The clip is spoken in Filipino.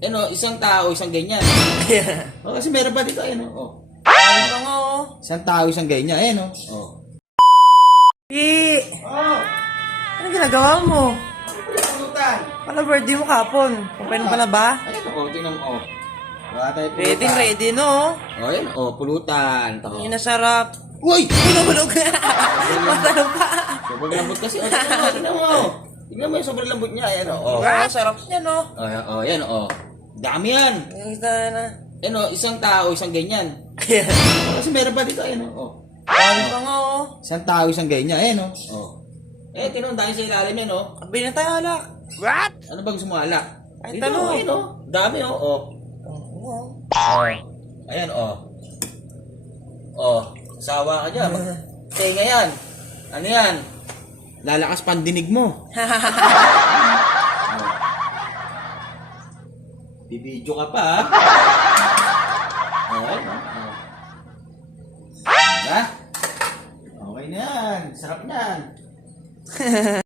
Isang tao, isang ganyan. Kasi meron pa dito, Ano nga oh. Isang tao, isang ganyan, Ano ginagawa mo? Pulutan. Pala birthday mo kapon. Kumpay pa na ba? Tingnan mo, Wala tayo pulutan. Ready, ready no? Pulutan. Ang nasarap. Uy! Pinabulog na. Masarap pa. Sobrang lambot kasi. Tingnan mo. Tingnan mo yung sobrang lambot niya. Sarap niya no? Yan. Dami yan. Isa na. Isang tao, isang ganyan. Kasi meron pa dito, Ano pa nga oh. Isang tao, isang ganyan, tinong tayo sa ilalim yan, Sabi na tayo alak. What? Ano bang sumala? Ay, Dito, tanong. ayun, dami, Ayan, sawa ka dyan. Tenga yan. Ano yan? Lalakas pandinig mo. Bibidyo ka pa, ha? Okay na yan. Sarap na yan.